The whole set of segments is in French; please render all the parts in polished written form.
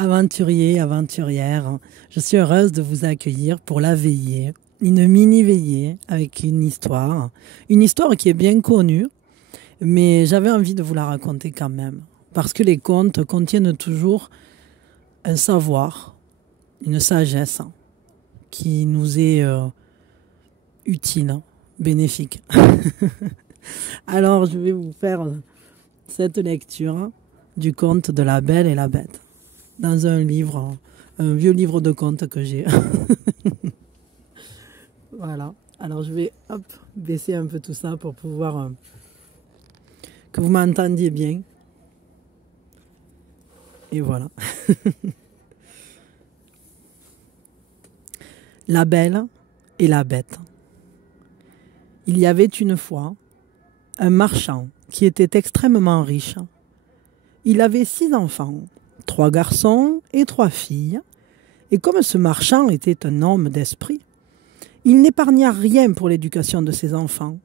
Aventuriers, aventurières, je suis heureuse de vous accueillir pour la veillée, une mini-veillée avec une histoire qui est bien connue, mais j'avais envie de vous la raconter quand même, parce que les contes contiennent toujours un savoir, une sagesse qui nous est utile, bénéfique. Alors je vais vous faire cette lecture du conte de la Belle et la Bête, dans un livre, un vieux livre de contes que j'ai. Voilà. Alors je vais baisser un peu tout ça pour pouvoir que vous m'entendiez bien. Et voilà. La Belle et la Bête. Il y avait une fois un marchand qui était extrêmement riche. Il avait 6 enfants, 3 garçons et 3 filles, et comme ce marchand était un homme d'esprit, il n'épargna rien pour l'éducation de ses enfants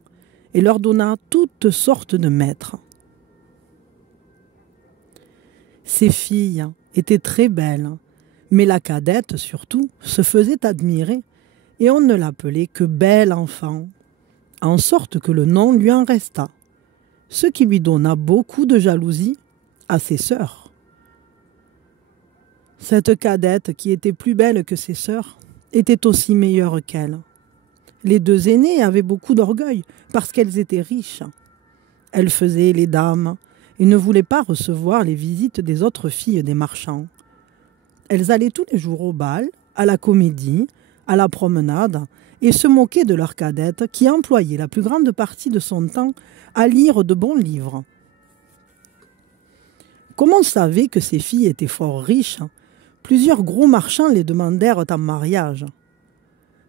et leur donna toutes sortes de maîtres. Ses filles étaient très belles, mais la cadette surtout se faisait admirer et on ne l'appelait que belle enfant, en sorte que le nom lui en resta, ce qui lui donna beaucoup de jalousie à ses sœurs. Cette cadette, qui était plus belle que ses sœurs, était aussi meilleure qu'elle. Les 2 aînées avaient beaucoup d'orgueil parce qu'elles étaient riches. Elles faisaient les dames et ne voulaient pas recevoir les visites des autres filles des marchands. Elles allaient tous les jours au bal, à la comédie, à la promenade et se moquaient de leur cadette qui employait la plus grande partie de son temps à lire de bons livres. Comme on savait que ces filles étaient fort riches, plusieurs gros marchands les demandèrent en mariage.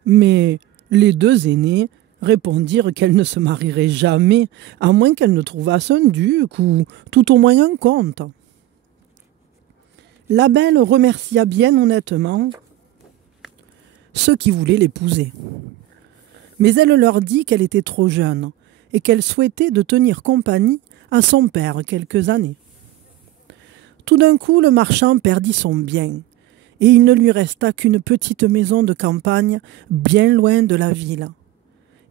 Mais les 2 aînées répondirent qu'elles ne se marieraient jamais, à moins qu'elles ne trouvassent un duc ou tout au moins un comte. La Belle remercia bien honnêtement ceux qui voulaient l'épouser. Mais elle leur dit qu'elle était trop jeune et qu'elle souhaitait de tenir compagnie à son père quelques années. Tout d'un coup, le marchand perdit son bien, et il ne lui resta qu'une petite maison de campagne bien loin de la ville.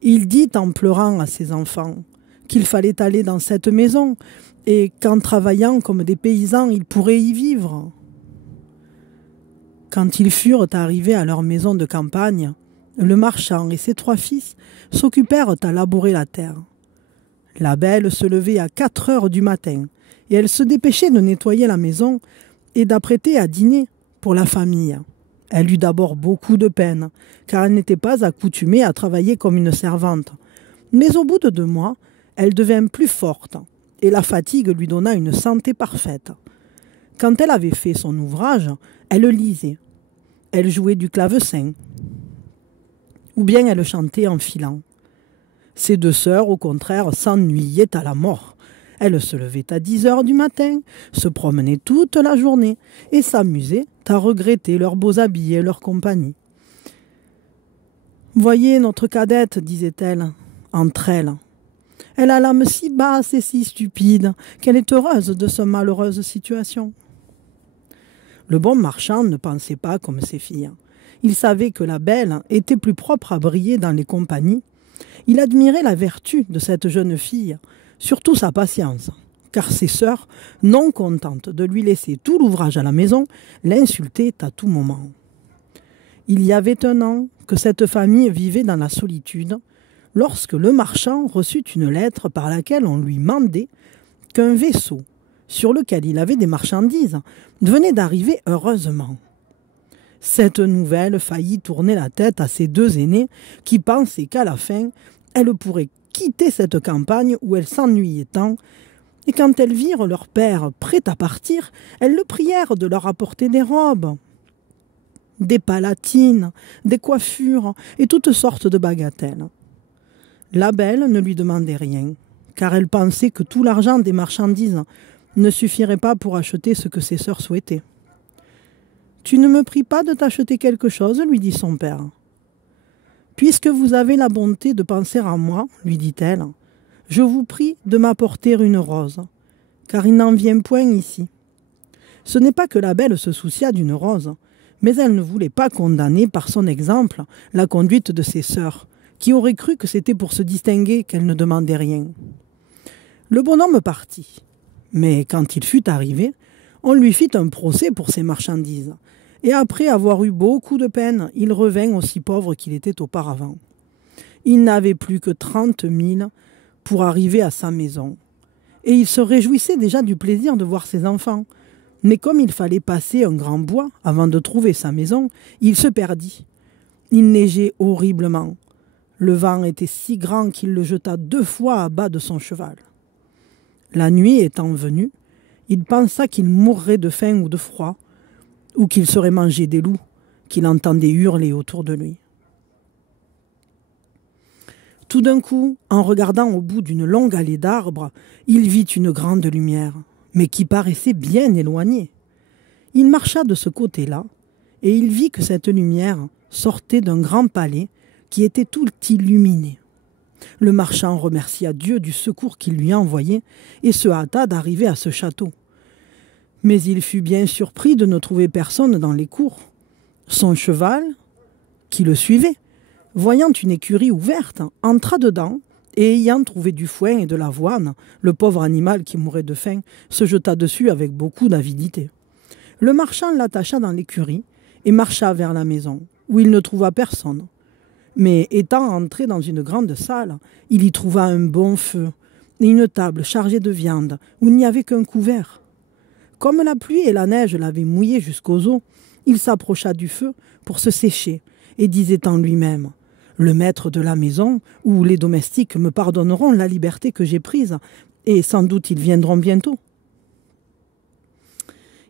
Il dit en pleurant à ses enfants qu'il fallait aller dans cette maison, et qu'en travaillant comme des paysans, ils pourraient y vivre. Quand ils furent arrivés à leur maison de campagne, le marchand et ses 3 fils s'occupèrent à labourer la terre. La Belle se levait à 4 heures du matin, et elle se dépêchait de nettoyer la maison et d'apprêter à dîner pour la famille. Elle eut d'abord beaucoup de peine, car elle n'était pas accoutumée à travailler comme une servante. Mais au bout de 2 mois, elle devint plus forte, et la fatigue lui donna une santé parfaite. Quand elle avait fait son ouvrage, elle lisait. Elle jouait du clavecin, ou bien elle chantait en filant. Ses 2 sœurs, au contraire, s'ennuyaient à la mort. Elles se levaient à 10 heures du matin, se promenaient toute la journée et s'amusaient à regretter leurs beaux habits et leur compagnie. « Voyez notre cadette, disait-elle, entre elles. Elle a l'âme si basse et si stupide qu'elle est heureuse de sa malheureuse situation. » Le bon marchand ne pensait pas comme ses filles. Il savait que la Belle était plus propre à briller dans les compagnies. Il admirait la vertu de cette jeune fille, surtout sa patience, car ses sœurs, non contentes de lui laisser tout l'ouvrage à la maison, l'insultaient à tout moment. Il y avait 1 an que cette famille vivait dans la solitude, lorsque le marchand reçut une lettre par laquelle on lui mandait qu'un vaisseau, sur lequel il avait des marchandises, venait d'arriver heureusement. Cette nouvelle faillit tourner la tête à ses 2 aînés qui pensaient qu'à la fin, elles pourraient quitter cette campagne où elles s'ennuyaient tant, et quand elles virent leur père prêt à partir, elles le prièrent de leur apporter des robes, des palatines, des coiffures et toutes sortes de bagatelles. La Belle ne lui demandait rien, car elle pensait que tout l'argent des marchandises ne suffirait pas pour acheter ce que ses sœurs souhaitaient. « Tu ne me pries pas de t'acheter quelque chose, lui dit son père. « Puisque vous avez la bonté de penser à moi, lui dit-elle, je vous prie de m'apporter une rose, car il n'en vient point ici. Ce n'est pas que la belle se souciât d'une rose, mais elle ne voulait pas condamner par son exemple la conduite de ses sœurs, qui auraient cru que c'était pour se distinguer qu'elle ne demandait rien. Le bonhomme partit, mais quand il fut arrivé, on lui fit un procès pour ses marchandises, et après avoir eu beaucoup de peine, il revint aussi pauvre qu'il était auparavant. Il n'avait plus que 30 000 pour arriver à sa maison, et il se réjouissait déjà du plaisir de voir ses enfants. Mais comme il fallait passer un grand bois avant de trouver sa maison, il se perdit. Il neigeait horriblement. Le vent était si grand qu'il le jeta 2 fois à bas de son cheval. La nuit étant venue, il pensa qu'il mourrait de faim ou de froid, ou qu'il serait mangé des loups, qu'il entendait hurler autour de lui. Tout d'un coup, en regardant au bout d'une longue allée d'arbres, il vit une grande lumière, mais qui paraissait bien éloignée. Il marcha de ce côté-là, et il vit que cette lumière sortait d'un grand palais qui était tout illuminé. Le marchand remercia Dieu du secours qu'il lui envoyait et se hâta d'arriver à ce château. Mais il fut bien surpris de ne trouver personne dans les cours. Son cheval, qui le suivait, voyant une écurie ouverte, entra dedans et ayant trouvé du foin et de l'avoine, le pauvre animal qui mourait de faim se jeta dessus avec beaucoup d'avidité. Le marchand l'attacha dans l'écurie et marcha vers la maison, où il ne trouva personne. Mais étant entré dans une grande salle, il y trouva un bon feu et une table chargée de viande où il n'y avait qu'un couvert. Comme la pluie et la neige l'avaient mouillé jusqu'aux os, il s'approcha du feu pour se sécher et disait en lui-même « Le maître de la maison ou les domestiques me pardonneront la liberté que j'ai prise et sans doute ils viendront bientôt. »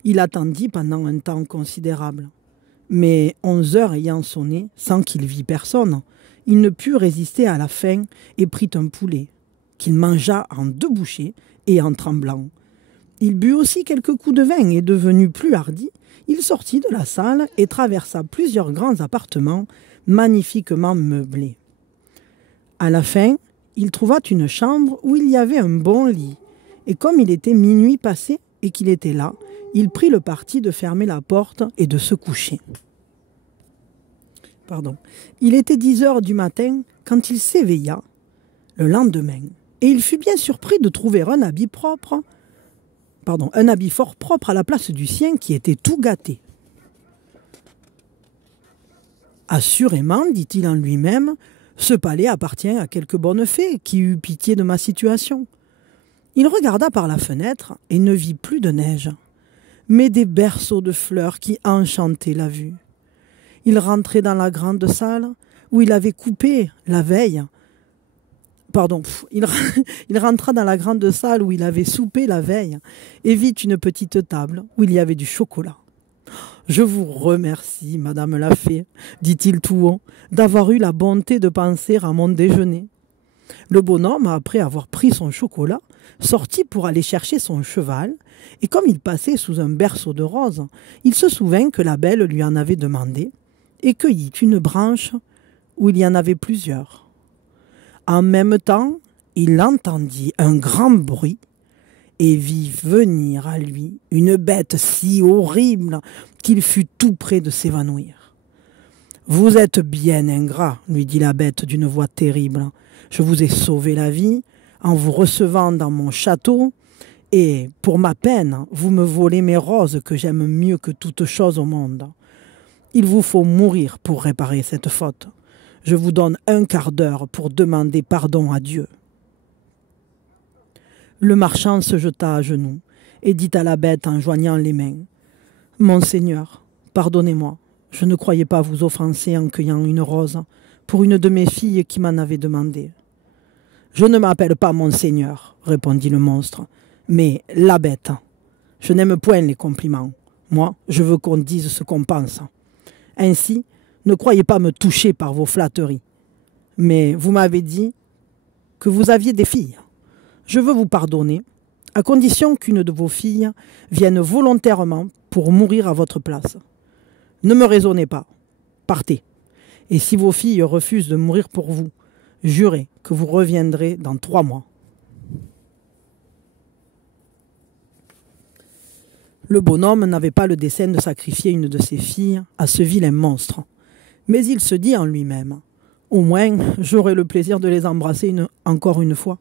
Il attendit pendant un temps considérable. Mais 11 heures ayant sonné, sans qu'il vît personne, il ne put résister à la faim et prit un poulet, qu'il mangea en 2 bouchées et en tremblant. Il but aussi quelques coups de vin et, devenu plus hardi, il sortit de la salle et traversa plusieurs grands appartements magnifiquement meublés. À la fin, il trouva une chambre où il y avait un bon lit, et comme il était minuit passé et qu'il était là, il prit le parti de fermer la porte et de se coucher. Il était 10 heures du matin quand il s'éveilla le lendemain, et il fut bien surpris de trouver un habit fort propre à la place du sien qui était tout gâté. Assurément, dit-il en lui-même, ce palais appartient à quelque bonne fée qui eut pitié de ma situation. Il regarda par la fenêtre et ne vit plus de neige, mais des berceaux de fleurs qui enchantaient la vue. Il rentrait dans la grande salle où il avait coupé la veille. Il rentra dans la grande salle où il avait soupé la veille et vit une petite table où il y avait du chocolat. « Je vous remercie, madame la fée, dit-il tout haut, d'avoir eu la bonté de penser à mon déjeuner. » Le bonhomme, après avoir pris son chocolat, sortit pour aller chercher son cheval, et comme il passait sous un berceau de roses, il se souvint que la belle lui en avait demandé, et cueillit une branche où il y en avait plusieurs. En même temps, il entendit un grand bruit et vit venir à lui une bête si horrible qu'il fut tout près de s'évanouir. « Vous êtes bien ingrat, lui dit la bête d'une voix terrible. Je vous ai sauvé la vie en vous recevant dans mon château, et pour ma peine, vous me volez mes roses que j'aime mieux que toute chose au monde. Il vous faut mourir pour réparer cette faute. Je vous donne 1 quart d'heure pour demander pardon à Dieu. » Le marchand se jeta à genoux et dit à la bête en joignant les mains « Monseigneur, pardonnez-moi, je ne croyais pas vous offenser en cueillant une rose pour une de mes filles qui m'en avait demandé. »« Je ne m'appelle pas Monseigneur, répondit le monstre, mais la bête. Je n'aime point les compliments. Moi, je veux qu'on dise ce qu'on pense. Ainsi, ne croyez pas me toucher par vos flatteries. Mais vous m'avez dit que vous aviez des filles. Je veux vous pardonner, à condition qu'une de vos filles vienne volontairement pour mourir à votre place. Ne me raisonnez pas. Partez. Et si vos filles refusent de mourir pour vous, jurez que vous reviendrez dans 3 mois. Le bonhomme n'avait pas le dessein de sacrifier une de ses filles à ce vilain monstre. Mais il se dit en lui-même « Au moins, j'aurai le plaisir de les embrasser encore une fois. »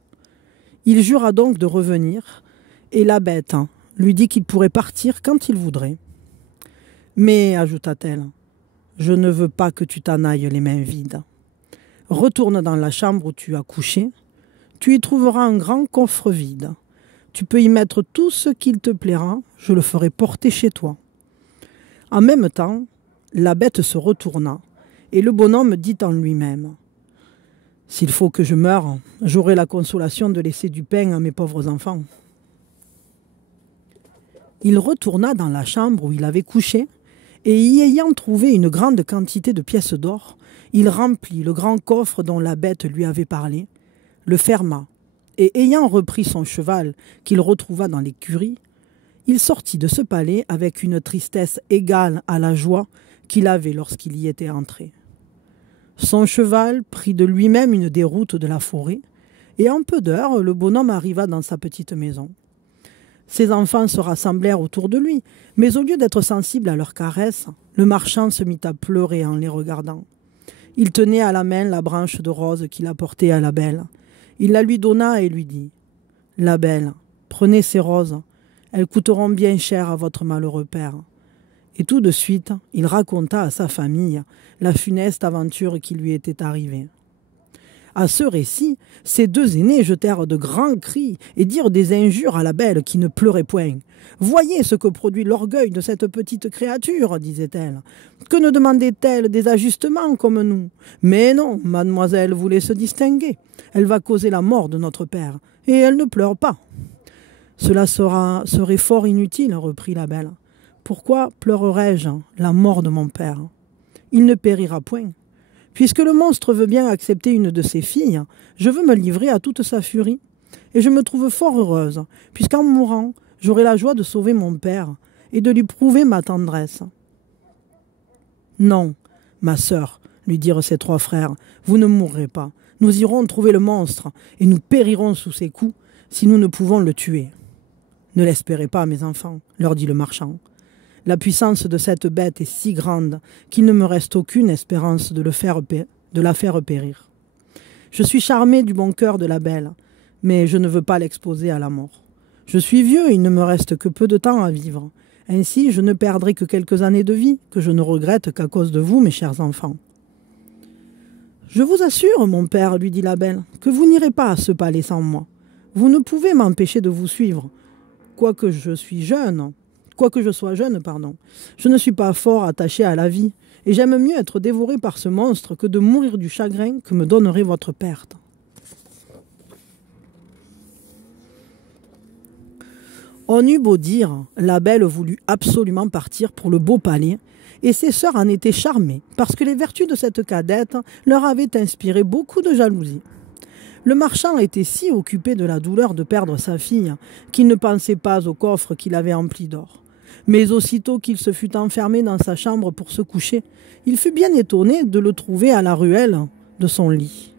Il jura donc de revenir, et la bête lui dit qu'il pourrait partir quand il voudrait. « Mais, ajouta-t-elle, je ne veux pas que tu t'en ailles les mains vides. Retourne dans la chambre où tu as couché, tu y trouveras un grand coffre vide. Tu peux y mettre tout ce qu'il te plaira, je le ferai porter chez toi. » En même temps, la bête se retourna, et le bonhomme dit en lui-même « S'il faut que je meure, j'aurai la consolation de laisser du pain à mes pauvres enfants. » Il retourna dans la chambre où il avait couché, et y ayant trouvé une grande quantité de pièces d'or, il remplit le grand coffre dont la bête lui avait parlé, le ferma, et ayant repris son cheval qu'il retrouva dans l'écurie, il sortit de ce palais avec une tristesse égale à la joie qu'il avait lorsqu'il y était entré. Son cheval prit de lui-même une des routes de la forêt, et en peu d'heures, le bonhomme arriva dans sa petite maison. Ses enfants se rassemblèrent autour de lui, mais au lieu d'être sensible à leurs caresses, le marchand se mit à pleurer en les regardant. Il tenait à la main la branche de rose qu'il apportait à la belle. Il la lui donna et lui dit « La belle, prenez ces roses, elles coûteront bien cher à votre malheureux père. » Et tout de suite, il raconta à sa famille la funeste aventure qui lui était arrivée. À ce récit, ces deux aînés jetèrent de grands cris et dirent des injures à la belle qui ne pleurait point. « Voyez ce que produit l'orgueil de cette petite créature, disait-elle. Que ne demandait-elle des ajustements comme nous? Mais non, mademoiselle voulait se distinguer. Elle va causer la mort de notre père, et elle ne pleure pas. » « Cela serait fort inutile, reprit la belle. Pourquoi pleurerais-je la mort de mon père? Il ne périra point. Puisque le monstre veut bien accepter une de ses filles, je veux me livrer à toute sa furie. Et je me trouve fort heureuse, puisqu'en mourant, j'aurai la joie de sauver mon père et de lui prouver ma tendresse. Non, ma sœur, lui dirent ses trois frères, vous ne mourrez pas. Nous irons trouver le monstre et nous périrons sous ses coups si nous ne pouvons le tuer. Ne l'espérez pas, mes enfants, leur dit le marchand. La puissance de cette bête est si grande qu'il ne me reste aucune espérance de la faire périr. Je suis charmé du bon cœur de la belle, mais je ne veux pas l'exposer à la mort. Je suis vieux et il ne me reste que peu de temps à vivre. Ainsi, je ne perdrai que quelques années de vie, que je ne regrette qu'à cause de vous, mes chers enfants. Je vous assure, mon père, lui dit la belle, que vous n'irez pas à ce palais sans moi. Vous ne pouvez m'empêcher de vous suivre. Quoique je sois jeune, je ne suis pas fort attaché à la vie, et j'aime mieux être dévoré par ce monstre que de mourir du chagrin que me donnerait votre perte. On eut beau dire, la belle voulut absolument partir pour le beau palais, et ses sœurs en étaient charmées, parce que les vertus de cette cadette leur avaient inspiré beaucoup de jalousie. Le marchand était si occupé de la douleur de perdre sa fille qu'il ne pensait pas au coffre qu'il avait empli d'or. Mais aussitôt qu'il se fut enfermé dans sa chambre pour se coucher, il fut bien étonné de le trouver à la ruelle de son lit.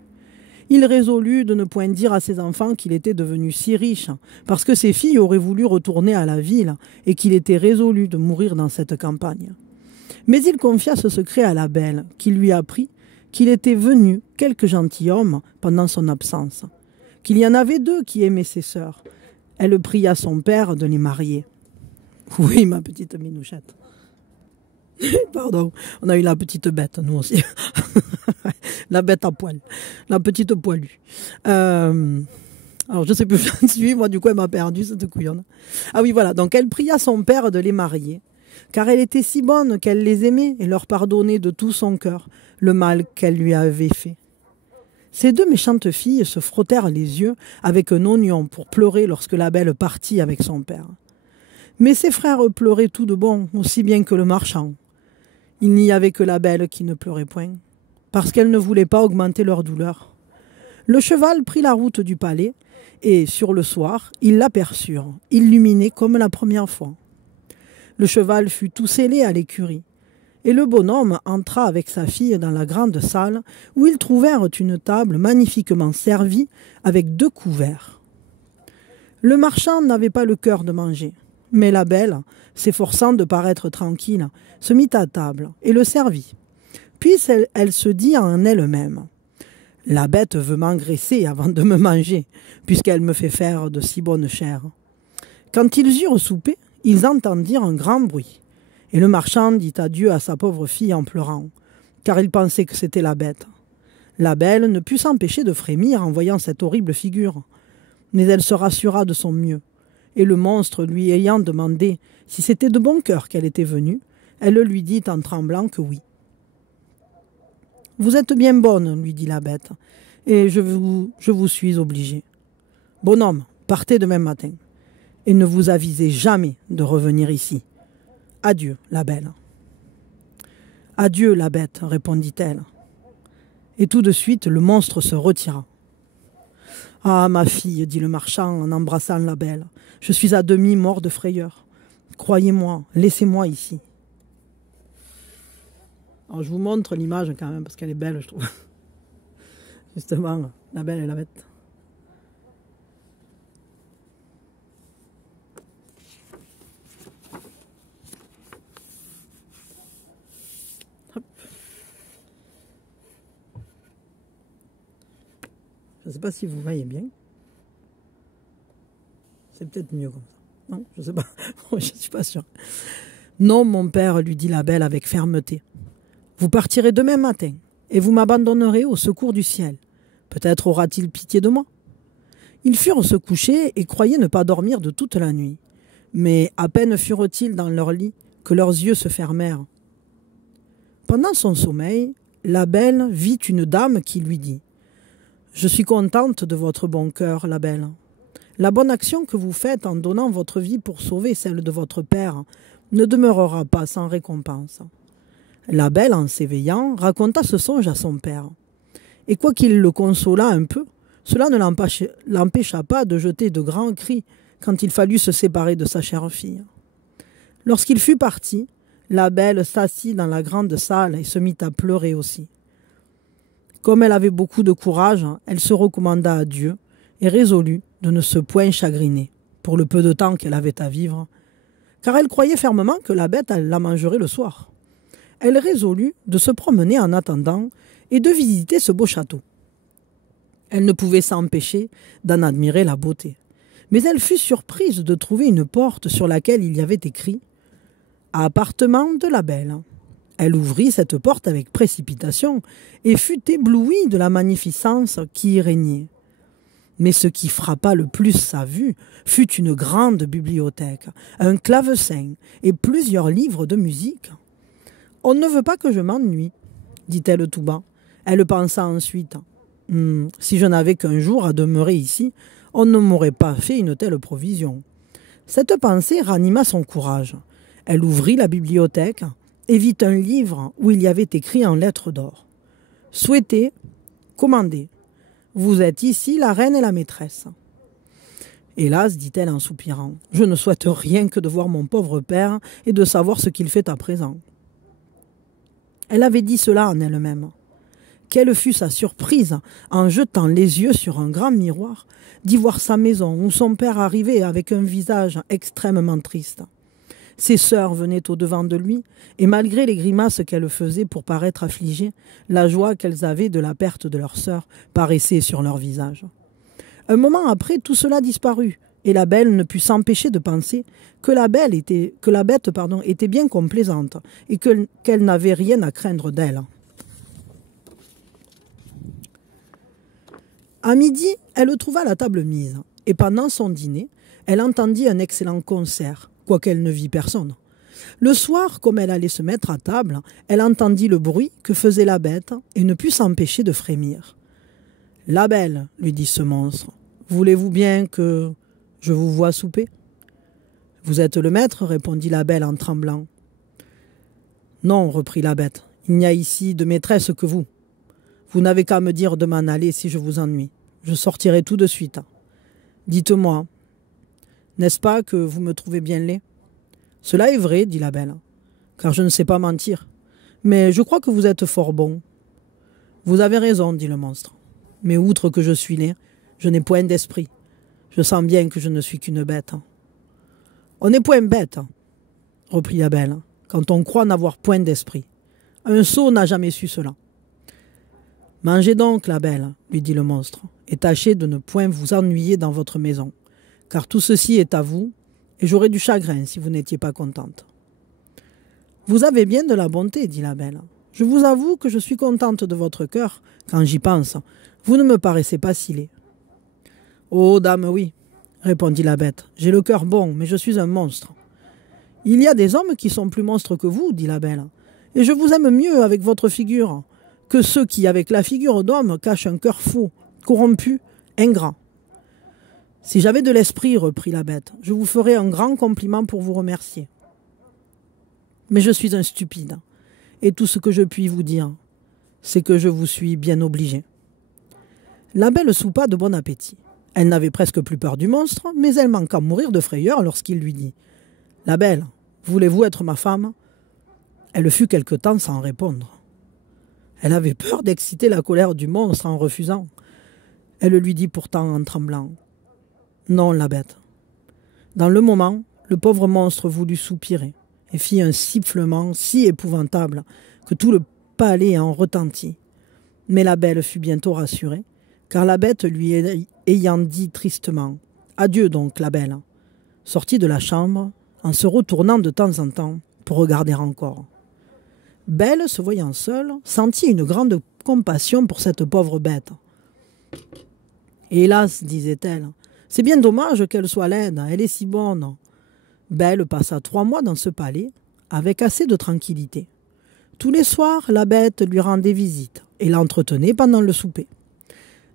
Il résolut de ne point dire à ses enfants qu'il était devenu si riche, parce que ses filles auraient voulu retourner à la ville et qu'il était résolu de mourir dans cette campagne. Mais il confia ce secret à la belle, qui lui apprit qu'il était venu quelque gentilhomme pendant son absence, qu'il y en avait deux qui aimaient ses sœurs. Elle pria son père de les marier. Oui, ma petite Minouchette. Pardon, on a eu la petite bête, nous aussi. La bête à poil, la petite poilue. Alors, je sais plus où j'en suis, moi, du coup, elle m'a perdu, cette couillonne. Ah oui, voilà, donc elle pria son père de les marier, car elle était si bonne qu'elle les aimait et leur pardonnait de tout son cœur le mal qu'elle lui avait fait. Ces deux méchantes filles se frottèrent les yeux avec un oignon pour pleurer lorsque la belle partit avec son père. Mais ses frères pleuraient tout de bon, aussi bien que le marchand. Il n'y avait que la belle qui ne pleurait point, parce qu'elle ne voulait pas augmenter leur douleur. Le cheval prit la route du palais, et sur le soir, ils l'aperçurent, illuminé comme la première fois. Le cheval fut tout scellé à l'écurie, et le bonhomme entra avec sa fille dans la grande salle où ils trouvèrent une table magnifiquement servie avec 2 couverts. Le marchand n'avait pas le cœur de manger, Mais la belle, s'efforçant de paraître tranquille, se mit à table et le servit. Puis elle se dit en elle-même: « La bête veut m'engraisser avant de me manger, puisqu'elle me fait faire de si bonne chair. » Quand ils eurent soupé, ils entendirent un grand bruit. Et le marchand dit adieu à sa pauvre fille en pleurant, car il pensait que c'était la bête. La belle ne put s'empêcher de frémir en voyant cette horrible figure. Mais elle se rassura de son mieux. Et le monstre lui ayant demandé si c'était de bon cœur qu'elle était venue, elle lui dit en tremblant que oui. « Vous êtes bien bonne, lui dit la bête, et je vous suis obligée. Bonhomme, partez demain matin, et ne vous avisez jamais de revenir ici. Adieu, la belle. »« Adieu, la bête, répondit-elle. Et tout de suite, le monstre se retira. « Ah, ma fille, dit le marchand en embrassant la belle, je suis à demi mort de frayeur. Croyez-moi, laissez-moi ici. » Alors, je vous montre l'image quand même, parce qu'elle est belle, je trouve. Justement, la belle et la bête. Hop. Je ne sais pas si vous voyez bien. C'est peut-être mieux comme ça. Non, je ne sais pas. Je ne suis pas sûre. Non, mon père, lui dit la belle avec fermeté. Vous partirez demain matin et vous m'abandonnerez au secours du ciel. Peut-être aura-t-il pitié de moi. Ils furent se coucher et croyaient ne pas dormir de toute la nuit. Mais à peine furent-ils dans leur lit que leurs yeux se fermèrent. Pendant son sommeil, la belle vit une dame qui lui dit « Je suis contente de votre bon cœur, la belle. La bonne action que vous faites en donnant votre vie pour sauver celle de votre père ne demeurera pas sans récompense. » La belle, en s'éveillant, raconta ce songe à son père. Et quoiqu'il le consolât un peu, cela ne l'empêcha pas de jeter de grands cris quand il fallut se séparer de sa chère fille. Lorsqu'il fut parti, la belle s'assit dans la grande salle et se mit à pleurer aussi. Comme elle avait beaucoup de courage, elle se recommanda à Dieu et résolut de ne se point chagriner pour le peu de temps qu'elle avait à vivre, car elle croyait fermement que la bête la mangerait le soir. Elle résolut de se promener en attendant et de visiter ce beau château. Elle ne pouvait s'empêcher d'en admirer la beauté. Mais elle fut surprise de trouver une porte sur laquelle il y avait écrit « Appartement de la belle ». Elle ouvrit cette porte avec précipitation et fut éblouie de la magnificence qui y régnait. Mais ce qui frappa le plus sa vue fut une grande bibliothèque, un clavecin et plusieurs livres de musique. « On ne veut pas que je m'ennuie, dit-elle tout bas. Elle pensa ensuite. Si je n'avais qu'un jour à demeurer ici, on ne m'aurait pas fait une telle provision. Cette pensée ranima son courage. Elle ouvrit la bibliothèque et vit un livre où il y avait écrit en lettres d'or. « Souhaitez, commandez. Vous êtes ici la reine et la maîtresse. » Hélas, dit-elle en soupirant, je ne souhaite rien que de voir mon pauvre père et de savoir ce qu'il fait à présent. Elle avait dit cela en elle-même. Quelle fut sa surprise en jetant les yeux sur un grand miroir d'y voir sa maison où son père arrivait avec un visage extrêmement triste. Ses sœurs venaient au-devant de lui et malgré les grimaces qu'elles faisaient pour paraître affligées, la joie qu'elles avaient de la perte de leur sœur paraissait sur leur visage. Un moment après, tout cela disparut et la belle ne put s'empêcher de penser que la bête était bien complaisante et qu'elle n'avait rien à craindre d'elle. À midi, elle trouva la table mise et pendant son dîner, elle entendit un excellent concert, quoiqu'elle ne vit personne. Le soir, comme elle allait se mettre à table, elle entendit le bruit que faisait la bête et ne put s'empêcher de frémir. « La belle, lui dit ce monstre, voulez-vous bien que je vous voie souper ?»« Vous êtes le maître, répondit la belle en tremblant. « Non, reprit la bête, il n'y a ici de maîtresse que vous. Vous n'avez qu'à me dire de m'en aller si je vous ennuie. Je sortirai tout de suite. Dites-moi, n'est-ce pas que vous me trouvez bien laid ? » « Cela est vrai, dit la belle, car je ne sais pas mentir. Mais je crois que vous êtes fort bon. »« Vous avez raison, dit le monstre. Mais outre que je suis laid, je n'ai point d'esprit. Je sens bien que je ne suis qu'une bête. »« On n'est point bête, reprit la belle, quand on croit n'avoir point d'esprit. Un sot n'a jamais su cela. Mangez donc, la belle, lui dit le monstre, et tâchez de ne point vous ennuyer dans votre maison, car tout ceci est à vous, et j'aurais du chagrin si vous n'étiez pas contente. Vous avez bien de la bonté, dit la belle. Je vous avoue que je suis contente de votre cœur, quand j'y pense. Vous ne me paraissez pas si laid. Oh, dame, oui, répondit la bête. J'ai le cœur bon, mais je suis un monstre. Il y a des hommes qui sont plus monstres que vous, dit la belle, et je vous aime mieux avec votre figure que ceux qui, avec la figure d'homme, cachent un cœur faux, corrompu, ingrat. Si j'avais de l'esprit, reprit la bête, je vous ferais un grand compliment pour vous remercier. Mais je suis un stupide, et tout ce que je puis vous dire, c'est que je vous suis bien obligé. La belle soupa de bon appétit. Elle n'avait presque plus peur du monstre, mais elle manqua mourir de frayeur lorsqu'il lui dit « La belle, voulez-vous être ma femme ?» Elle fut quelque temps sans répondre. Elle avait peur d'exciter la colère du monstre en refusant. Elle lui dit pourtant en tremblant « Non, la bête. » Dans le moment, le pauvre monstre voulut soupirer et fit un sifflement si épouvantable que tout le palais en retentit. Mais la belle fut bientôt rassurée, car la bête lui ayant dit tristement « Adieu donc, la belle », sortit de la chambre en se retournant de temps en temps pour regarder encore. Belle, se voyant seule, sentit une grande compassion pour cette pauvre bête. « Hélas, disait-elle, c'est bien dommage qu'elle soit laide, elle est si bonne. » Belle passa 3 mois dans ce palais, avec assez de tranquillité. Tous les soirs, la bête lui rendait visite et l'entretenait pendant le souper.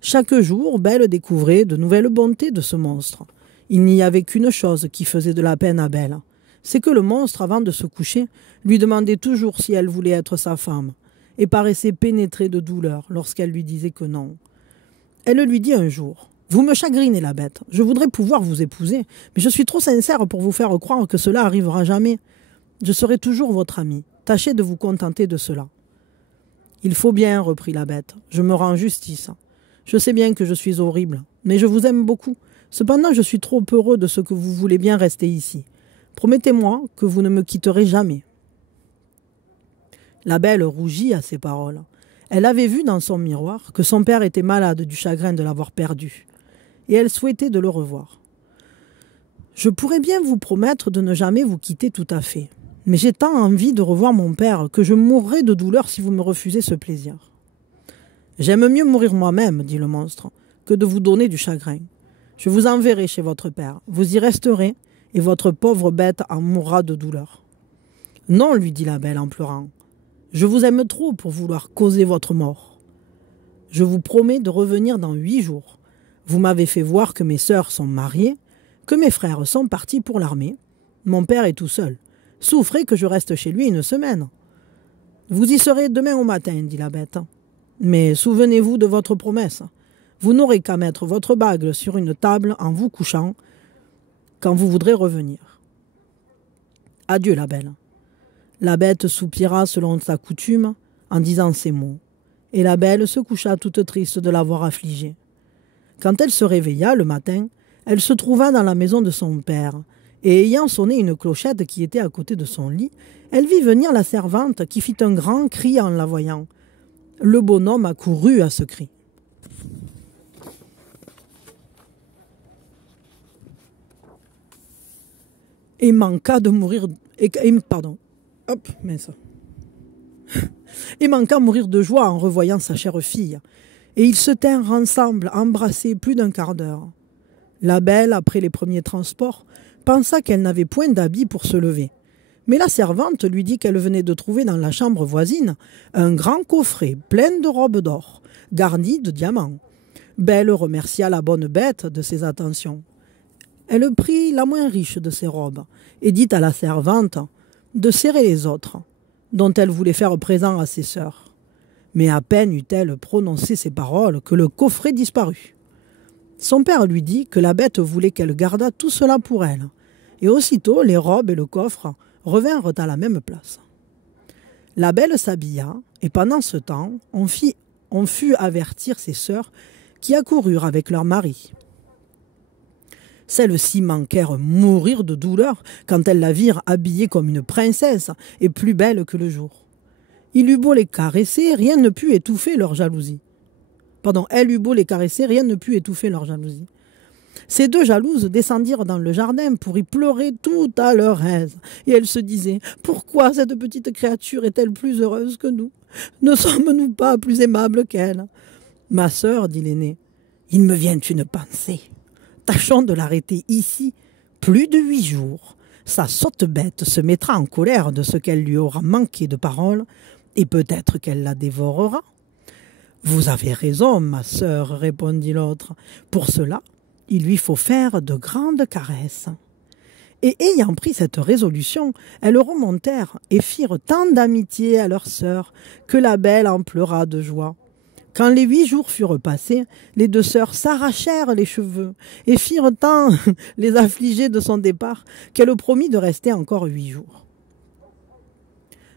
Chaque jour, Belle découvrait de nouvelles bontés de ce monstre. Il n'y avait qu'une chose qui faisait de la peine à Belle. C'est que le monstre, avant de se coucher, lui demandait toujours si elle voulait être sa femme, et paraissait pénétré de douleur lorsqu'elle lui disait que non. Elle lui dit un jour « Vous me chagrinez, la bête, je voudrais pouvoir vous épouser, mais je suis trop sincère pour vous faire croire que cela arrivera jamais. Je serai toujours votre amie, tâchez de vous contenter de cela. » « Il faut bien, reprit la bête, je me rends justice. Je sais bien que je suis horrible, mais je vous aime beaucoup. Cependant, je suis trop heureux de ce que vous voulez bien rester ici. Promettez-moi que vous ne me quitterez jamais. » La belle rougit à ces paroles. Elle avait vu dans son miroir que son père était malade du chagrin de l'avoir perdu, et elle souhaitait de le revoir. « Je pourrais bien vous promettre de ne jamais vous quitter tout à fait, mais j'ai tant envie de revoir mon père que je mourrai de douleur si vous me refusez ce plaisir. »« J'aime mieux mourir moi-même, dit le monstre, que de vous donner du chagrin. Je vous enverrai chez votre père, vous y resterez, et votre pauvre bête en mourra de douleur. »« Non, lui dit la belle en pleurant, je vous aime trop pour vouloir causer votre mort. Je vous promets de revenir dans 8 jours. Vous m'avez fait voir que mes sœurs sont mariées, que mes frères sont partis pour l'armée. Mon père est tout seul. Souffrez que je reste chez lui 1 semaine. Vous y serez demain au matin, dit la bête. Mais souvenez-vous de votre promesse. Vous n'aurez qu'à mettre votre bague sur une table en vous couchant quand vous voudrez revenir. Adieu, la belle. La bête soupira selon sa coutume en disant ces mots, et la belle se coucha toute triste de l'avoir affligée. Quand elle se réveilla le matin, elle se trouva dans la maison de son père, et ayant sonné une clochette qui était à côté de son lit, elle vit venir la servante qui fit un grand cri en la voyant. Le bonhomme accourut à ce cri. Et manqua de mourir... Et manqua mourir de joie en revoyant sa chère fille. Et ils se tinrent ensemble, embrassés plus d'1 quart d'heure. La belle, après les premiers transports, pensa qu'elle n'avait point d'habit pour se lever. Mais la servante lui dit qu'elle venait de trouver dans la chambre voisine un grand coffret plein de robes d'or, garni de diamants. Belle remercia la bonne bête de ses attentions. Elle prit la moins riche de ses robes et dit à la servante de serrer les autres, dont elle voulait faire présent à ses sœurs. Mais à peine eut-elle prononcé ces paroles que le coffret disparut. Son père lui dit que la bête voulait qu'elle gardât tout cela pour elle, et aussitôt les robes et le coffre revinrent à la même place. La belle s'habilla, et pendant ce temps, on fut avertir ses sœurs qui accoururent avec leur mari. Celles-ci manquèrent mourir de douleur quand elles la virent habillée comme une princesse et plus belle que le jour. Il eut beau les caresser, rien ne put étouffer leur jalousie. Elle eut beau les caresser, rien ne put étouffer leur jalousie. Ces deux jalouses descendirent dans le jardin pour y pleurer tout à leur aise. Et elles se disaient « Pourquoi cette petite créature est-elle plus heureuse que nous? Ne sommes-nous pas plus aimables qu'elle ?» « Ma sœur, dit l'aînée, il me vient une pensée. Tâchons de l'arrêter ici plus de 8 jours. Sa sotte bête se mettra en colère de ce qu'elle lui aura manqué de parole, et peut-être qu'elle la dévorera. »« Vous avez raison, ma sœur, répondit l'autre. Pour cela, il lui faut faire de grandes caresses. » Et ayant pris cette résolution, elles remontèrent et firent tant d'amitié à leur sœur que la belle en pleura de joie. Quand les 8 jours furent passés, les deux sœurs s'arrachèrent les cheveux et firent tant les affliger de son départ qu'elle promit de rester encore 8 jours.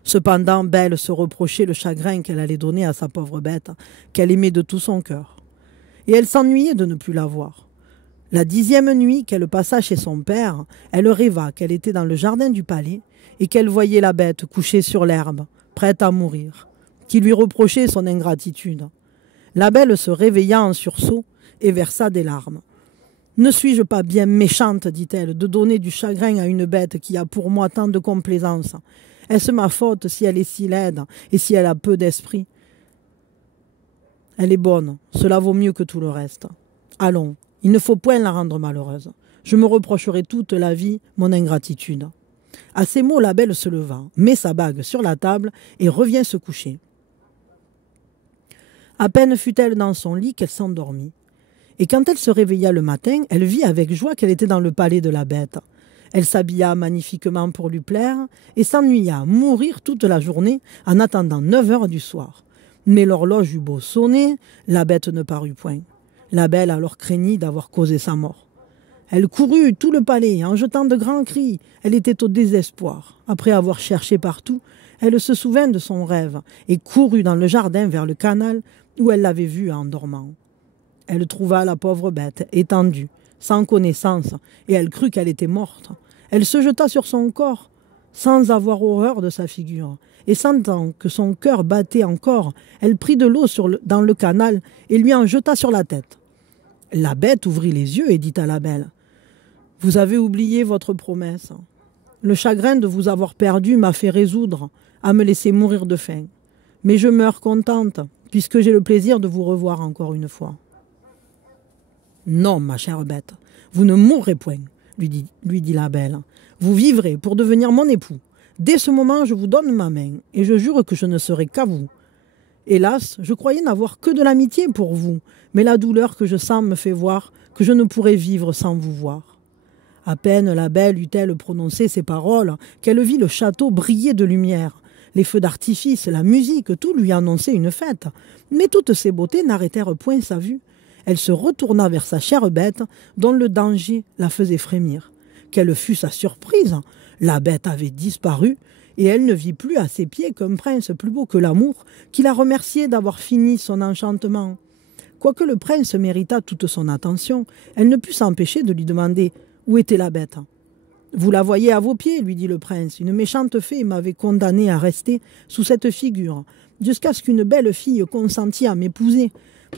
Cependant, Belle se reprochait le chagrin qu'elle allait donner à sa pauvre bête, qu'elle aimait de tout son cœur. Et elle s'ennuyait de ne plus la voir. La 10e nuit qu'elle passa chez son père, elle rêva qu'elle était dans le jardin du palais et qu'elle voyait la bête couchée sur l'herbe, prête à mourir, qui lui reprochait son ingratitude. La belle se réveilla en sursaut et versa des larmes. « Ne suis-je pas bien méchante, dit-elle, de donner du chagrin à une bête qui a pour moi tant de complaisance? Est-ce ma faute si elle est si laide et si elle a peu d'esprit? Elle est bonne, cela vaut mieux que tout le reste. Allons, il ne faut point la rendre malheureuse. Je me reprocherai toute la vie mon ingratitude. » À ces mots, la belle se leva, met sa bague sur la table et revient se coucher. À peine fut-elle dans son lit qu'elle s'endormit. Et quand elle se réveilla le matin, elle vit avec joie qu'elle était dans le palais de la bête. Elle s'habilla magnifiquement pour lui plaire et s'ennuya à mourir toute la journée en attendant 9 heures du soir. Mais l'horloge eut beau sonner, la bête ne parut point. La belle alors craignit d'avoir causé sa mort. Elle courut tout le palais en jetant de grands cris. Elle était au désespoir. Après avoir cherché partout, elle se souvint de son rêve et courut dans le jardin vers le canal où elle l'avait vue en dormant. Elle trouva la pauvre bête étendue, sans connaissance, et elle crut qu'elle était morte. Elle se jeta sur son corps, sans avoir horreur de sa figure, et sentant que son cœur battait encore, elle prit de l'eau dans le canal et lui en jeta sur la tête. La bête ouvrit les yeux et dit à la belle « Vous avez oublié votre promesse. Le chagrin de vous avoir perdu m'a fait résoudre à me laisser mourir de faim. Mais je meurs contente, puisque j'ai le plaisir de vous revoir encore une fois. »« Non, ma chère bête, vous ne mourrez point, lui dit la belle. Vous vivrez pour devenir mon époux. Dès ce moment, je vous donne ma main, et je jure que je ne serai qu'à vous. Hélas, je croyais n'avoir que de l'amitié pour vous, mais la douleur que je sens me fait voir que je ne pourrai vivre sans vous voir. » À peine la belle eut-elle prononcé ces paroles qu'elle vit le château briller de lumière. Les feux d'artifice, la musique, tout lui annonçait une fête. Mais toutes ces beautés n'arrêtèrent point sa vue. Elle se retourna vers sa chère bête, dont le danger la faisait frémir. Quelle fut sa surprise! La bête avait disparu, et elle ne vit plus à ses pieds qu'un prince plus beau que l'amour, qui la remerciait d'avoir fini son enchantement. Quoique le prince méritât toute son attention, elle ne put s'empêcher de lui demander où était la bête. « Vous la voyez à vos pieds, lui dit le prince. Une méchante fée m'avait condamné à rester sous cette figure, jusqu'à ce qu'une belle fille consentît à m'épouser,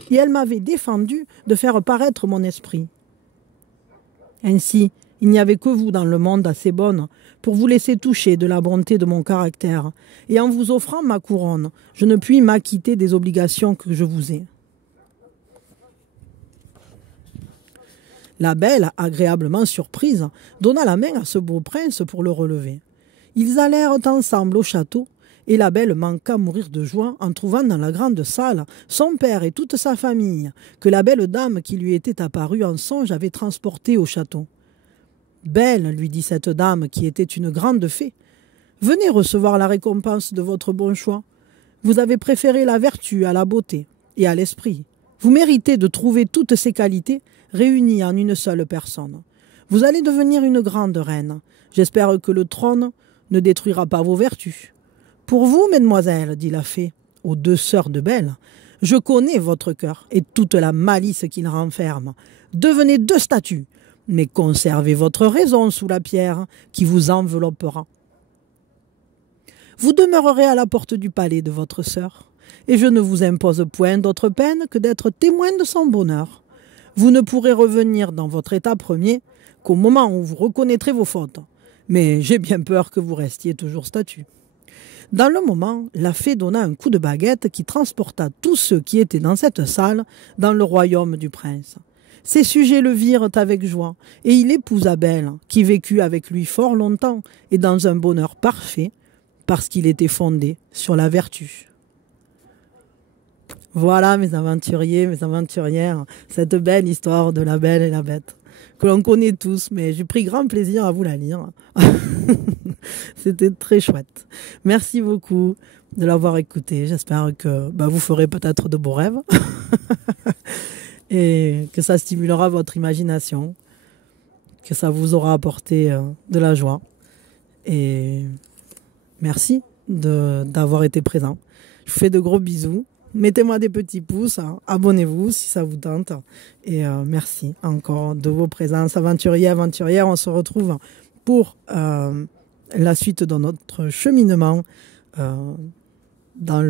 et elle m'avait défendu de faire paraître mon esprit. Ainsi, il n'y avait que vous dans le monde assez bonne pour vous laisser toucher de la bonté de mon caractère, et en vous offrant ma couronne, je ne puis m'acquitter des obligations que je vous ai. » La belle, agréablement surprise, donna la main à ce beau prince pour le relever. Ils allèrent ensemble au château, et la belle manqua mourir de joie en trouvant dans la grande salle son père et toute sa famille, que la belle dame qui lui était apparue en songe avait transportée au château. « Belle, lui dit cette dame qui était une grande fée, venez recevoir la récompense de votre bon choix. Vous avez préféré la vertu à la beauté et à l'esprit. Vous méritez de trouver toutes ces qualités réunies en une seule personne. Vous allez devenir une grande reine. J'espère que le trône ne détruira pas vos vertus. Pour vous, mesdemoiselles, dit la fée aux deux sœurs de Belle, je connais votre cœur et toute la malice qu'il renferme. Devenez 2 statues, mais conservez votre raison sous la pierre qui vous enveloppera. Vous demeurerez à la porte du palais de votre sœur, et je ne vous impose point d'autre peine que d'être témoin de son bonheur. Vous ne pourrez revenir dans votre état premier qu'au moment où vous reconnaîtrez vos fautes, mais j'ai bien peur que vous restiez toujours statue. » Dans le moment, la fée donna un coup de baguette qui transporta tous ceux qui étaient dans cette salle dans le royaume du prince. Ses sujets le virent avec joie, et il épousa Belle, qui vécut avec lui fort longtemps et dans un bonheur parfait, parce qu'il était fondé sur la vertu. Voilà, mes aventuriers, mes aventurières, cette belle histoire de la Belle et la Bête, que l'on connaît tous, mais j'ai pris grand plaisir à vous la lire. C'était très chouette. Merci beaucoup de l'avoir écouté. J'espère que vous ferez peut-être de beaux rêves et que ça stimulera votre imagination, que ça vous aura apporté de la joie. Et merci d'avoir été présent. Je vous fais de gros bisous. Mettez-moi des petits pouces, abonnez-vous si ça vous tente. Et merci encore de vos présences. Aventuriers, aventurières, on se retrouve pour la suite de notre cheminement dans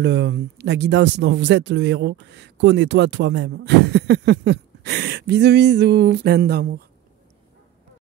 la guidance dont vous êtes le héros. Connais-toi toi-même. Bisous, bisous, plein d'amour.